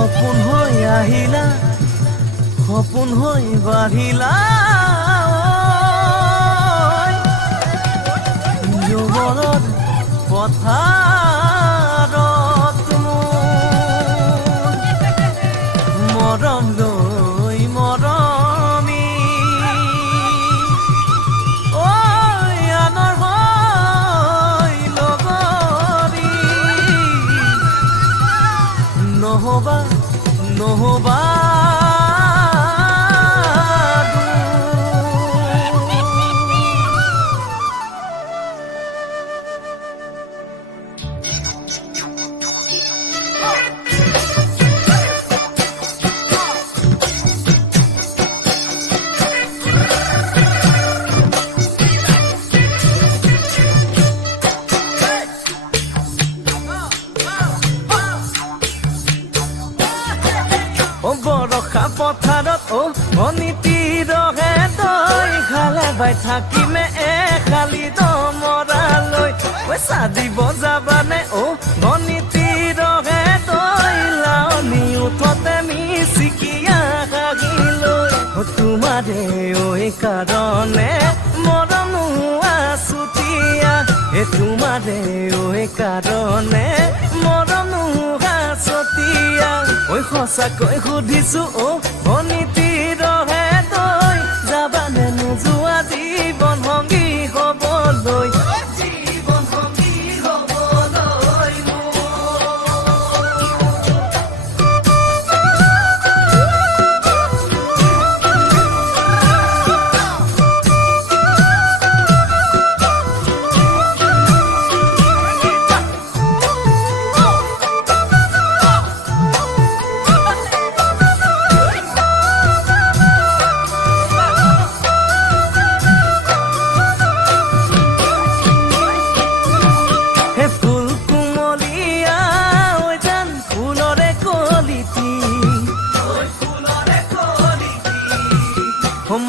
সপোন হৈ আহিলা সপোন হৈ বাঢ়িলা যুগলত পথাৰত মৰম লৈ মৰমি আনৰ হৈ লগৰী নহবা নহবা বৰষা পথাৰত অনীতি ৰহে তই খালে বাই থাকিমে খালি দমৰালৈ পইচা দিব যাবানে অনীতি ৰহে তই লাৱনি উঠতে মিচিকিয়া কাগিলৈ তোমাৰে কাৰণে মৰম আছুতীয়া তোমাৰে কাৰণে মৰম আছতীয়া সঁচাকৈ সুধিছো অনীতি ৰহে তই যাবানে নোযোৱা জীৱন সংগী হবলৈ জীৱন সংগী হবলৈ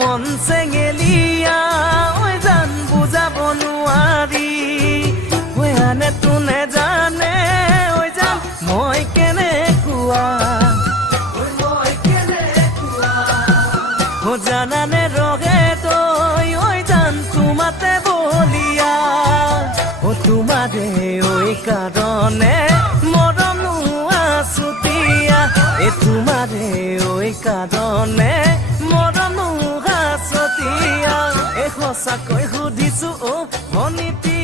মন চেঙেলিয়া জান বুজাব নোৱাৰি আনে তোনে জানে জান মই কেনেকুৱা জানানে ৰহে তই জান তোমাতে বলিয়া তোমাৰে কাৰণে মৰম আছুতীয়া তোমাৰে কাৰণে মৰম সঁচাকৈ সুধিছো অনীতি